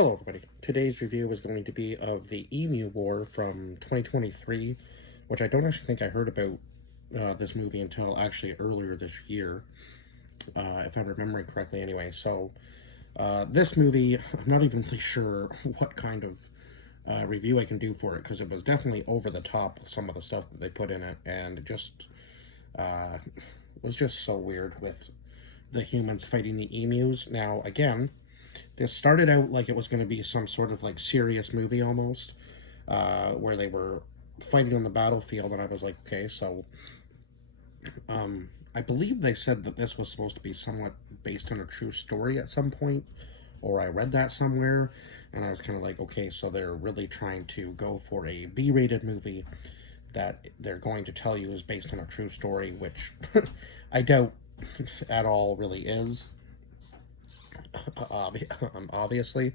Hello everybody. Today's review is going to be of the Emu War from 2023, which I don't actually think I heard about this movie until actually earlier this year, if I'm remembering correctly anyway. So this movie, I'm not even really sure what kind of review I can do for it, because it was definitely over the top with some of the stuff that they put in it, and it just was just so weird with the humans fighting the emus. Now, again, this started out like it was going to be some sort of like serious movie almost, where they were fighting on the battlefield, and I was like, okay, so I believe they said that this was supposed to be somewhat based on a true story at some point, or I read that somewhere, and I was kind of like, okay, so they're really trying to go for a B-rated movie that they're going to tell you is based on a true story, which I doubt at all really is. Obviously.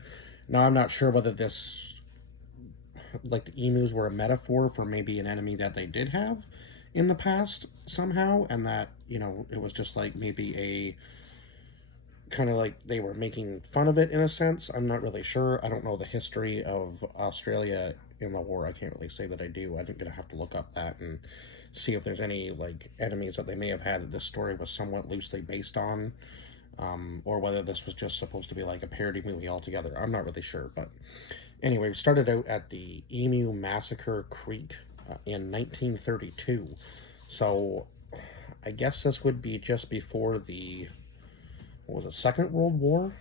Now, I'm not sure whether this, like, the emus were a metaphor for maybe an enemy that they did have in the past somehow, and that, it was just like maybe a kind of like they were making fun of it in a sense. I'm not really sure. I don't know the history of Australia in the war. I can't really say that I do. I'm gonna have to look up that and see if there's any like enemies that they may have had that this story was somewhat loosely based on, or whether this was just supposed to be like a parody movie altogether. I'm not really sure, but anyway, we started out at the Emu Massacre Creek in 1932. So I guess this would be just before the, what was it, Second World War?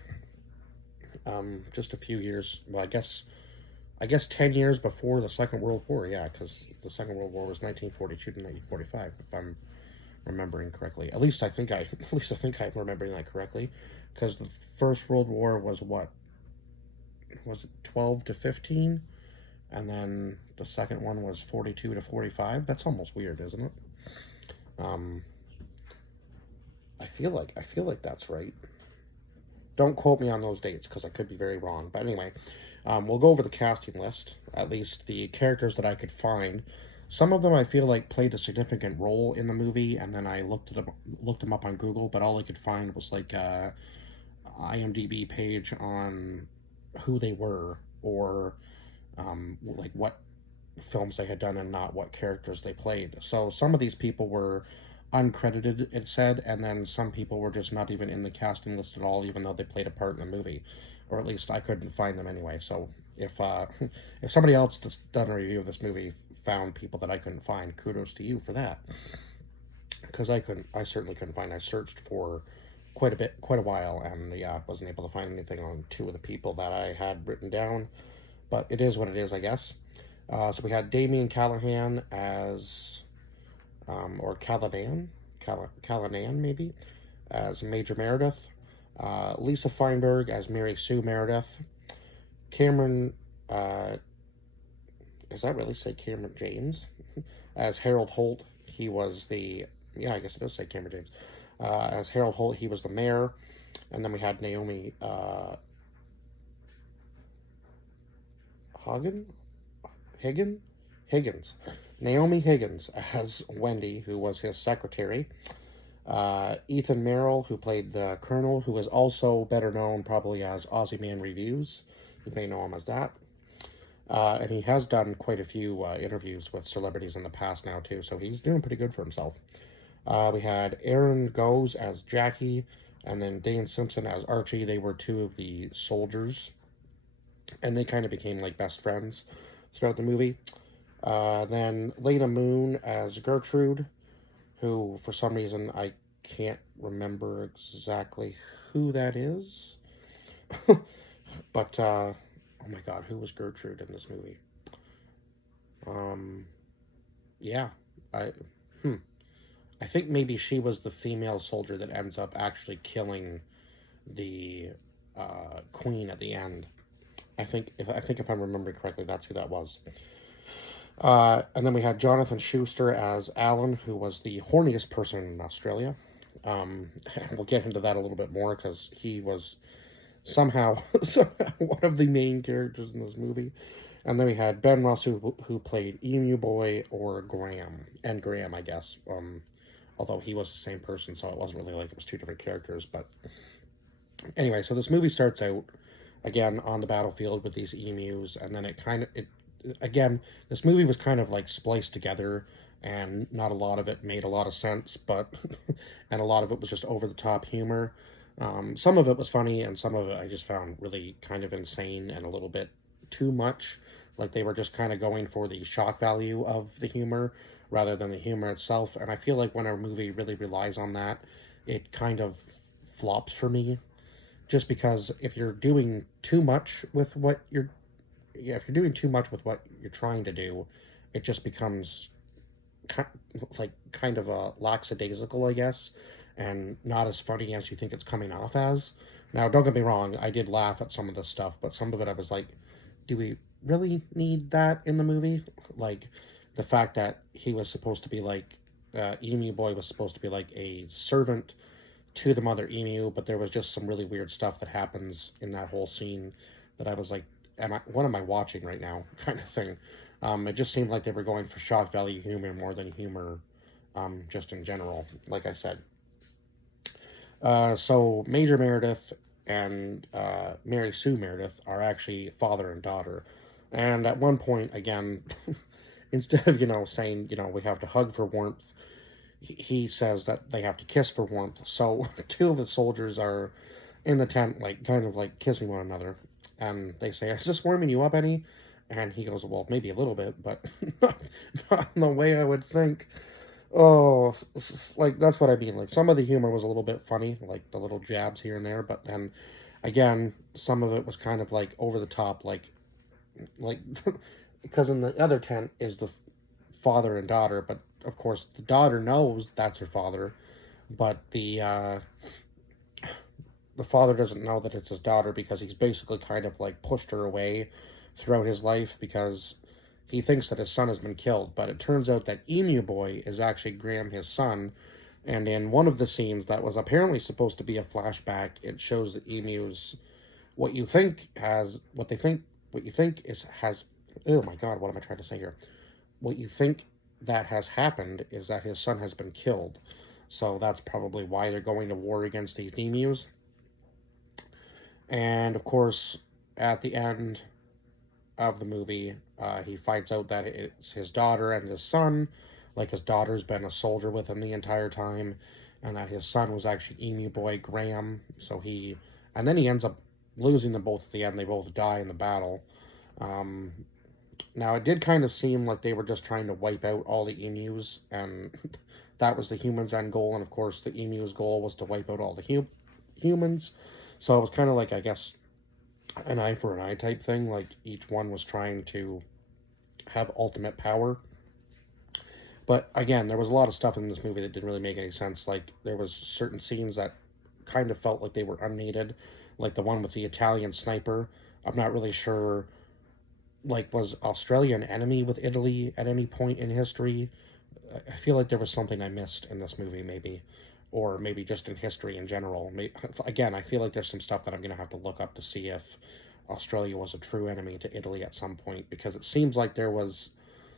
Just a few years, well, I guess 10 years before the Second World War, yeah, because the Second World War was 1942 to 1945, if I'm remembering correctly. At least I think I'm remembering that correctly, because the First World War was what, was it 12 to 15, and then the second one was 42 to 45. That's almost weird, isn't it? I feel like that's right. Don't quote me on those dates, because I could be very wrong. But anyway, we'll go over the casting list, at least the characters that I could find. Some of them I feel like played a significant role in the movie, and then I looked them up on Google, but all I could find was like a IMDb page on who they were, or like what films they had done and not what characters they played. So some of these people were uncredited, it said, and then some people were just not even in the casting list at all, even though they played a part in the movie, or at least I couldn't find them anyway. So if if somebody else that's done a review of this movie found people that I couldn't find, kudos to you for that, because I certainly couldn't find. I searched for quite a while, and yeah, wasn't able to find anything on two of the people that I had written down, but it is what it is, I guess. So we had Damien Callahan as, or Callanan maybe, as Major Meredith. Lisa Feinberg as Mary Sue Meredith. Cameron, does that really say Cameron James? As Harold Holt, he was the, yeah, I guess it does say Cameron James. As Harold Holt, he was the mayor. And then we had Naomi Higgins. Naomi Higgins as Wendy, who was his secretary. Ethan Merrill, who played the Colonel, who is also better known probably as Aussie Man Reviews. You may know him as that. And he has done quite a few interviews with celebrities in the past now, too, so he's doing pretty good for himself. We had Aaron Goes as Jackie, and then Dane Simpson as Archie. They were two of the soldiers, and they kind of became like best friends throughout the movie. Then Lena Moon as Gertrude, who for some reason I can't remember exactly who that is. But oh my god, who was Gertrude in this movie? Yeah, I think maybe she was the female soldier that ends up actually killing the queen at the end. I think if I'm remembering correctly, that's who that was. And then we had Jonathan Schuster as Alan, who was the horniest person in Australia. We'll get into that a little bit more, because he was somehow one of the main characters in this movie. And then we had Ben Russ, who played Emu Boy, or Graham, I guess. Although he was the same person, so it wasn't really like it was two different characters. But anyway, so this movie starts out again on the battlefield with these emus, and then again, this movie was kind of like spliced together, and not a lot of it made a lot of sense, but and a lot of it was just over the top humor. Some of it was funny, and some of it I just found really kind of insane and a little bit too much. Like they were just kind of going for the shock value of the humor rather than the humor itself. And I feel like when a movie really relies on that, it kind of flops for me. Just because if you're doing too much with what you're, yeah, if you're doing too much with what you're trying to do, it just becomes like kind of a lackadaisical, I guess, and not as funny as you think it's coming off as. Now, don't get me wrong, I did laugh at some of this stuff, but some of it I was like, do we really need that in the movie? Like the fact that he was supposed to be like, Emu Boy was supposed to be like a servant to the mother emu, but there was just some really weird stuff that happens in that whole scene that I was like, what am I watching right now? Kind of thing. It just seemed like they were going for shock value humor more than humor, just in general, like I said. So Major Meredith and Mary Sue Meredith are actually father and daughter. And at one point, again, instead of, saying, we have to hug for warmth, he says that they have to kiss for warmth. So two of the soldiers are in the tent, like, kind of like kissing one another. And they say, is this warming you up any? And he goes, well, maybe a little bit, but not in the way I would think. Oh, like, that's what I mean. Like, some of the humor was a little bit funny, like the little jabs here and there, but then, again, some of it was kind of, like, over the top, like, because in the other tent is the father and daughter, but, of course, the daughter knows that's her father, but the father doesn't know that it's his daughter because he's basically kind of, like, pushed her away throughout his life because he thinks that his son has been killed, but it turns out that Emu Boy is actually Graham, his son, and in one of the scenes that was apparently supposed to be a flashback, it shows the emus what you think has, what you think is, has, oh my god, what am I trying to say here? What you think that has happened is that his son has been killed. So that's probably why they're going to war against these emus. And of course, at the end of the movie, he finds out that it's his daughter and his son. Like, his daughter's been a soldier with him the entire time, and that his son was actually Emu Boy Graham. And then he ends up losing them both at the end. They both die in the battle. Now, it did kind of seem like they were just trying to wipe out all the emus, and that was the humans' end goal. And of course, the emus' goal was to wipe out all the humans. So it was kind of like, I guess, an eye for an eye type thing. Like, each one was trying to have ultimate power. But again, there was a lot of stuff in this movie that didn't really make any sense. Like, there was certain scenes that kind of felt like they were unneeded. Like the one with the Italian sniper. I'm not really sure, like, was Australia an enemy with Italy at any point in history? I feel like there was something I missed in this movie, maybe. Or maybe just in history in general. Again, I feel like there's some stuff that I'm going to have to look up to see if Australia was a true enemy to Italy at some point, because it seems like there was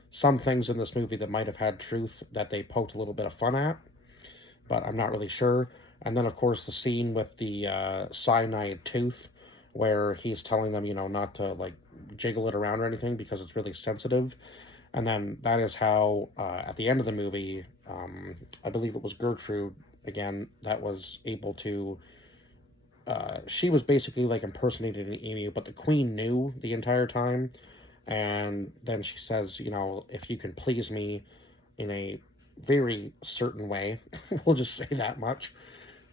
some things in this movie that might have had truth that they poked a little bit of fun at, but I'm not really sure. And then, of course, the scene with the cyanide tooth, where he's telling them, not to, like, jiggle it around or anything because it's really sensitive. And then that is how, at the end of the movie, I believe it was Gertrude, again, that was able to, she was basically, like, impersonating an emu, but the queen knew the entire time. And then she says, if you can please me in a very certain way, we'll just say that much,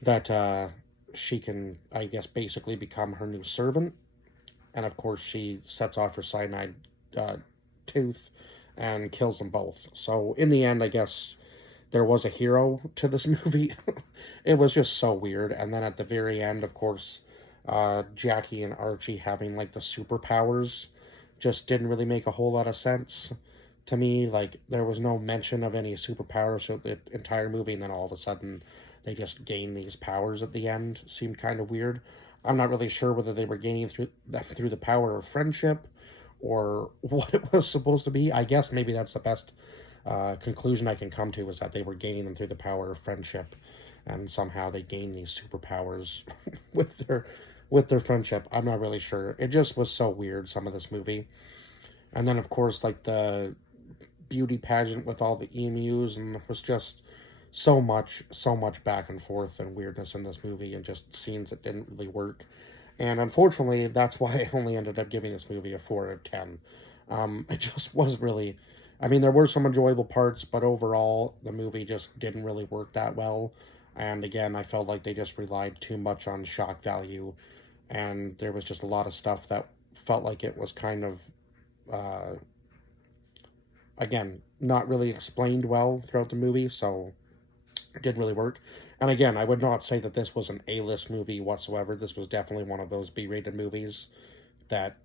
that she can, I guess, basically become her new servant. And of course, she sets off her cyanide tooth and kills them both. So in the end, I guess there was a hero to this movie. It was just so weird. And then at the very end, of course, Jackie and Archie having, like, the superpowers just didn't really make a whole lot of sense to me. Like, there was no mention of any superpowers throughout the entire movie, and then all of a sudden they just gain these powers at the end. Seemed kind of weird. I'm not really sure whether they were gaining through the power of friendship or what it was supposed to be. I guess maybe that's the best conclusion I can come to, is that they were gaining them through the power of friendship, and somehow they gained these superpowers with with their friendship. I'm not really sure. It just was so weird, some of this movie. And then, of course, like the beauty pageant with all the emus, and it was just so much back and forth and weirdness in this movie, and just scenes that didn't really work. And unfortunately, that's why I only ended up giving this movie a 4 out of 10. It just was really, I mean, there were some enjoyable parts, but overall, the movie just didn't really work that well. And again, I felt like they just relied too much on shock value, and there was just a lot of stuff that felt like it was kind of, uh, again, not really explained well throughout the movie, so it didn't really work. And again, I would not say that this was an A-list movie whatsoever. This was definitely one of those B-rated movies that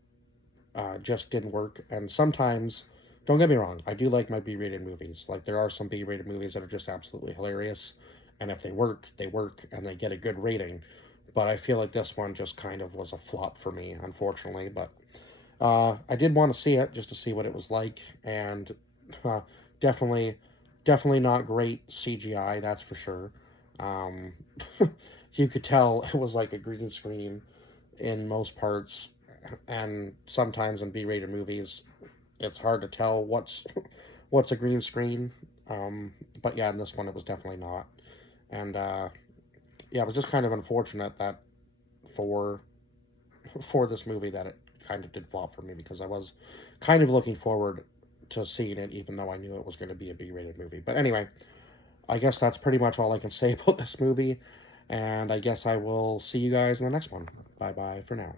just didn't work. And sometimes, don't get me wrong, I do like my B-rated movies. Like, there are some B-rated movies that are just absolutely hilarious, and if they work, and they get a good rating. But I feel like this one just kind of was a flop for me, unfortunately. But I did want to see it just to see what it was like, and uh, definitely, definitely not great CGI, that's for sure. Um, you could tell it was like a green screen in most parts, and sometimes in B-rated movies, it's hard to tell what's a green screen. But yeah, in this one, it was definitely not. And yeah, it was just kind of unfortunate that for for this movie that it kind of did flop for me, because I was kind of looking forward to seeing it, even though I knew it was going to be a B-rated movie. But anyway, I guess that's pretty much all I can say about this movie, and I guess I will see you guys in the next one. Bye bye for now.